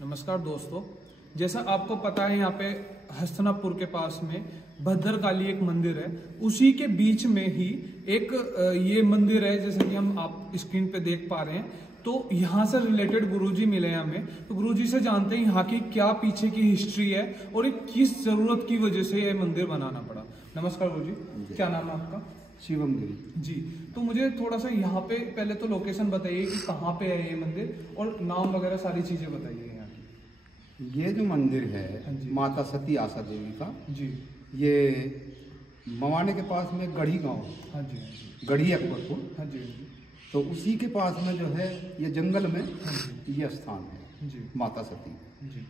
नमस्कार दोस्तों, जैसा आपको पता है यहाँ पे हस्तनापुर के पास में भद्रकाली एक मंदिर है। उसी के बीच में ही एक ये मंदिर है, जैसे कि हम आप स्क्रीन पे देख पा रहे हैं। तो यहाँ से रिलेटेड गुरुजी मिले हैं हमें, तो गुरुजी से जानते हैं यहाँ की क्या पीछे की हिस्ट्री है और ये किस जरूरत की वजह से ये मंदिर बनाना पड़ा। नमस्कार गुरुजी, क्या नाम है आपका? शिवम गिरी जी। तो मुझे थोड़ा सा यहाँ पे पहले तो लोकेशन बताइए कि कहाँ पे है ये मंदिर और नाम वगैरह सारी चीजें बताइए यहाँ की। ये जो मंदिर है माता सती आशा देवी का जी, ये मवाने के पास में गढ़ी गांव, हाँ जी, हाँ जी, गढ़ी अकबरपुर, हाँ जी, हाँ जी, तो उसी के पास में जो है ये जंगल में हाँ जी, ये स्थान है जी, माता सती जी।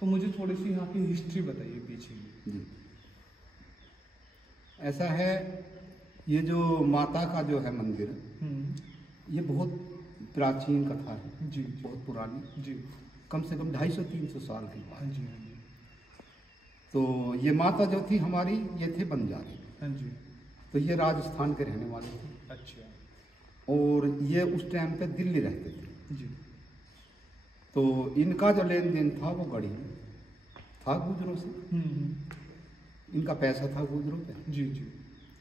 तो मुझे थोड़ी सी यहाँ की हिस्ट्री बताइए पीछे की। जी। ऐसा है, ये जो माता का जो है मंदिर, ये बहुत प्राचीन कथा है जी, बहुत पुरानी, जी, कम से कम 250-300 साल की बात। हाँ जी, हाँ जी, तो ये माता जो थी हमारी, ये थे बंजारे, हाँ जी, तो ये राजस्थान के रहने वाले थे अच्छा, और ये उस टाइम पे दिल्ली रहते थे। जी, तो इनका जो लेन देन था वो गढ़ी में था गुजरों से, इनका पैसा था गुजरों पे। जी, जी,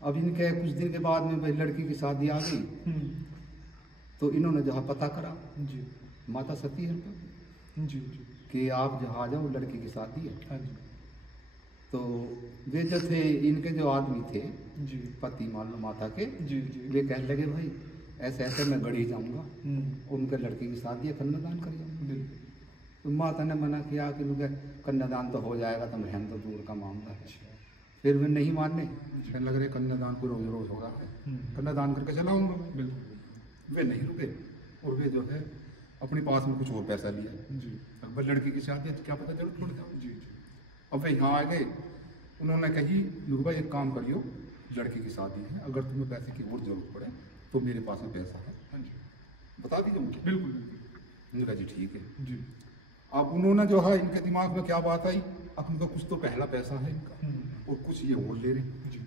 अब इनके कुछ दिन के बाद में भाई लड़की की शादी आ गई, तो इन्होंने जहाँ पता करा, जी, माता सती है जी, जी, कि आप जहाँ आ जाओ, लड़की की शादी है। हाँ जी, तो वे जो थे, इनके जो आदमी थे जी, पति मान लो माता के, जी, जी, वे कहने लगे भाई ऐसे ऐसे मैं गढ़ी जाऊँगा, हम्म, उनके लड़की की शादी है, कन्यादान कर जाऊँगा। बिल्कुल, तो माता ने मना किया कि उनके कन्यादान तो हो जाएगा, तुम रहन तो दूर का मामला है। अच्छा, फिर वे नहीं मानने, कहने लग रहे कन्यादान को रोज रोज हो रहा है, कन्यादान करके चलाऊंगा। बिल्कुल, वे नहीं रुके और वे जो है अपने पास में कुछ और पैसा लिया। जी, अब लड़की की शादी है तो क्या पता जरूरत पड़ जाओ। जी, जी, अब वे यहाँ आ गए, उन्होंने कही लुक भाई एक काम करियो, लड़की की शादी है, अगर तुम्हें पैसे की और जरूरत पड़े तो मेरे पास में पैसा है, हाँ जी, बता दीजिए मुझे। बिल्कुल, बिल्कुल, उन्होंने कहा जी ठीक है। जी, अब उन्होंने जो है, इनके दिमाग में क्या बात आई, अब उनका कुछ तो पहला पैसा है इनका और कुछ ये और ले रहे, जी,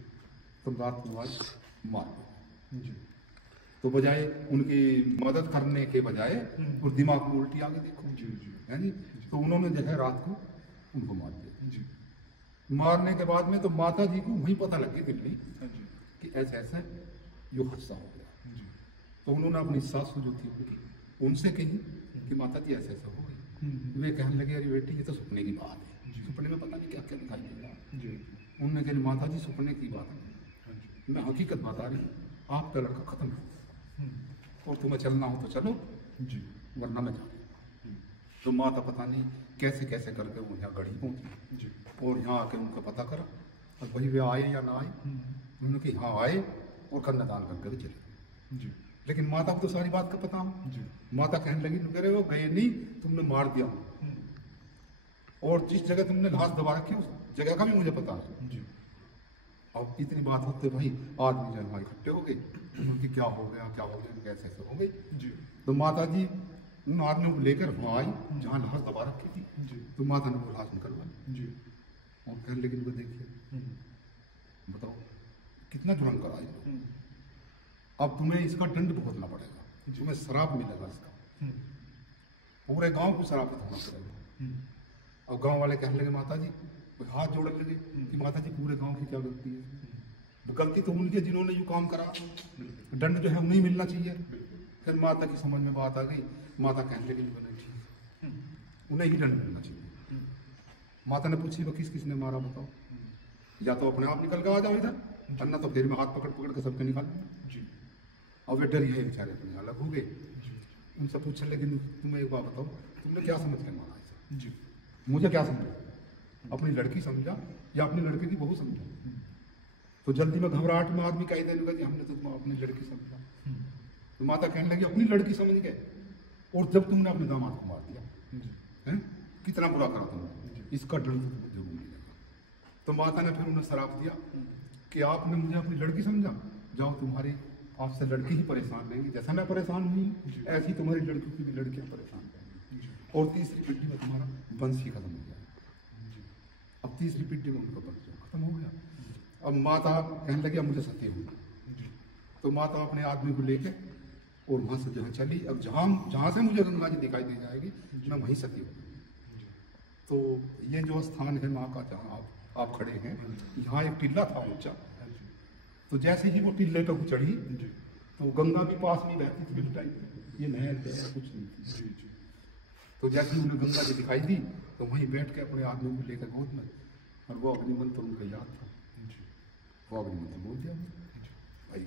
तो रात को आज मार दो। जी, तो बजाय उनकी मदद करने के बजाय और दिमाग में उल्टी आ गई, देखो जी, जी, है नी। तो उन्होंने जो है रात को उनको मार दिया। जी, मारने के बाद में तो माता जी को वहीं पता लग गई दिल्ली हाँ जी, कि ऐसा ऐसा यो हादसा हो गया। जी, तो उन्होंने अपनी सास जो थी उनसे कही कि माता जी ऐसा ऐसा हो गई। वे कहने लगे अरे बेटी ये तो सपने की बात है, सपने में पता नहीं क्या क्या दिखाई दे रहा। जी, उन्होंने कहा माता जी सपने की बात है, हाँ जी, मैं हकीकत बता रही हूँ, आपका लड़का खत्म है और तुम्हें चलना हो तो चलो, जी, वरना मैं जा रही हूँ। तो माता पता नहीं कैसे कैसे करके वो यहाँ गढ़ी पहुँची जी, और यहाँ आके उनका पता करा, और वही वे आए या ना आए, उन्होंने कि हाँ आए और कन्यादान करके भी चले। जी, लेकिन माता को तो सारी बात का पता हो। जी, माता कहने लगी कह रहे वो गए नहीं, तुमने मार दिया, और जिस जगह तुमने लाश दबा रखी उस जगह का भी मुझे पता है। जी, अब इतनी बात होते भाई आदमी जो है इकट्ठे हो गए, उनकी क्या हो गया क्या हो गया, कैसे ऐसे हो गई। जी, तो माता जी उन आदमियों को लेकर वहाँ आई जहाँ लाश दबा रखी थी। जी, तो माता ने वो लाश निकलवाई जी, और कहने लगी वो देखिए बताओ कितना जुर्म करा है, अब तुम्हें इसका दंड भुगतना पड़ेगा, तुम्हें शराब मिलेगा इसका, पूरे गांव को शराब होना पड़ेगा। और गांव वाले कहने लगे माता जी, हाथ जोड़ने लगे कि माता जी पूरे गांव की क्या गलती है, गलती तो उनकी जिन्होंने ये काम करा, दंड जो है उन्हें मिलना चाहिए। फिर माता की समझ में बात आ गई, माता कहने लगी ठीक उन्हें ही दंड मिलना चाहिए। माता ने पूछी वो किस किसने मारा बताओ, या तो अपने आप निकल के आ जाओ इधर, वरना तो फिर में हाथ पकड़ पकड़ के सबके निकाल। और वे डर ये बेचारे अपने अलग हो गए। उनसे पूछने लगे तुम्हें एक बात बताओ, तुमने क्या समझ के मारा इसे? जी, मुझे क्या समझा, अपनी लड़की समझा या अपनी लड़के की बहू समझा? तो जल्दी में घबराहट में आदमी कह देने लगा हमने तो अपनी लड़की समझा। तो माता कहने लगी अपनी लड़की समझ गए, और जब तुमने अपने दामाद को मार दिया है, कितना बुरा करा तुमने, इसका दंड तो तुम्हें जरूर मिलेगा। तो माता ने फिर उन्हें शराप दिया कि आपने मुझे अपनी लड़की समझा, जाओ तुम्हारी आपसे लड़की ही परेशान रहेंगी, जैसा मैं परेशान हुई ऐसी तुम्हारी लड़की की भी लड़कियां परेशान रहेंगी, और तीसरी पिट्ठी में तुम्हारा वंश ही खत्म हो गया। अब तीसरी पिट्ठी में उनका वंश खत्म हो गया। अब माता कहने लगी अब मुझे सत्य होगा। तो माता अपने आदमी को लेके और वहाँ से जहाँ चली, अब जहाँ से मुझे गंगा जी दिखाई दे जाएगी मैं वहीं सती हूँ। तो ये जो स्थान है माँ का जहाँ आप खड़े हैं, यहाँ एक टीला था ऊंचा। तो जैसे ही वो टीले पे चढ़ी तो गंगा भी पास नहीं बहती थी उस टाइम पे, ये नहर कुछ नहीं थी। तो जैसे ही उन्हें गंगा जी दिखाई दी तो वहीं बैठ के अपने आदमी को लेकर गोद में, और वो अग्निमंत्र उनका याद था, वो अग्निमंत्र बोल दिया भाई।